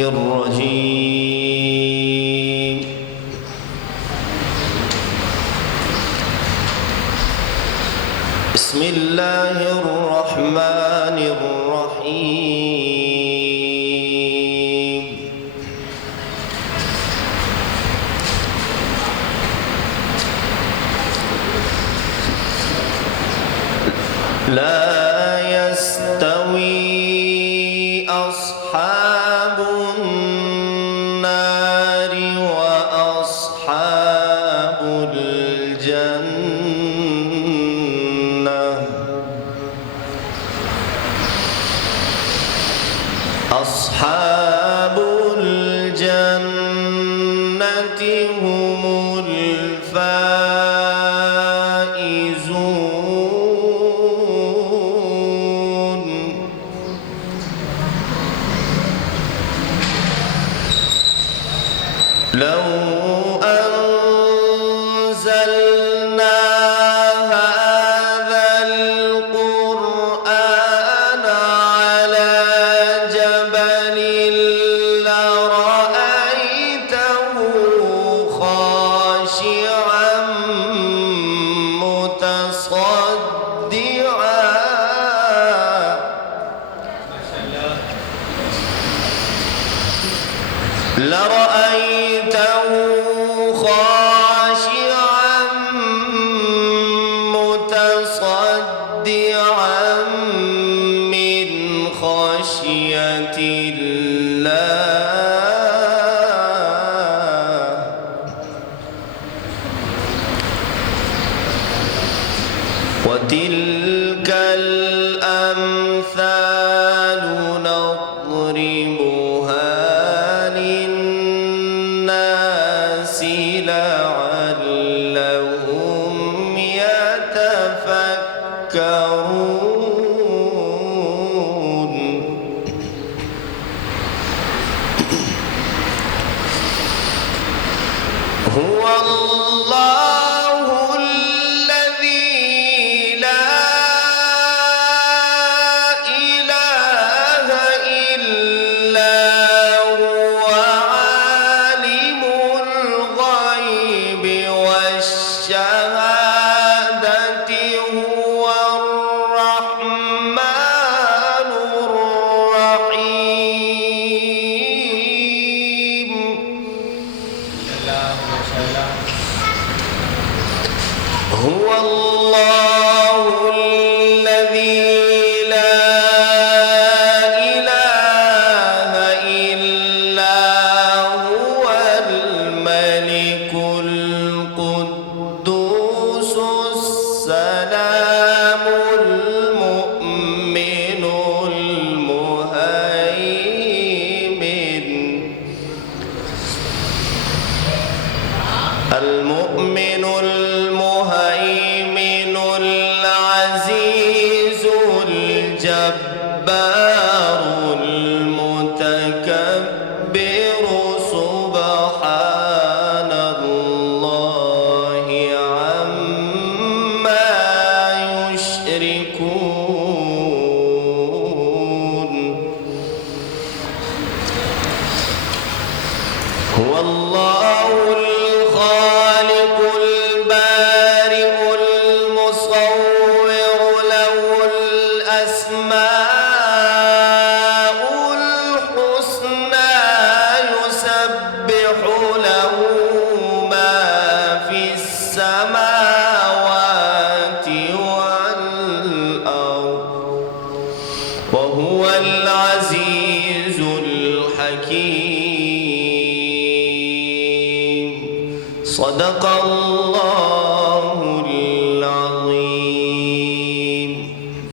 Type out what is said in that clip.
الرجيم بسم الله الرحمن الرحيم لا يستوي أصحاب النار وأصحاب الجنة أصحاب الجنة هم الفائزون لو أنزلنا هذا القرآن على جبل لرأيته خاشعا متصدعا لرأيته خاشعا متصدعا من خشية الله وتلك الأمثال نضربها للناس لعلهم يتفكرون هو الله الذي لا إله إلا هو عالم الغيب والشهادة هو الرحمن الرحيم هو الله الذي لا إله إلا هو الملك القدوس السلام المؤمن المهيمن العزيز الجبار المتكبر سبحان الله عما يشركون هو الله الخالق البارئ المصور له الأسماء الحسنى يسبح له ما في السماوات والأرض وهو العزيز الحكيم صدق الله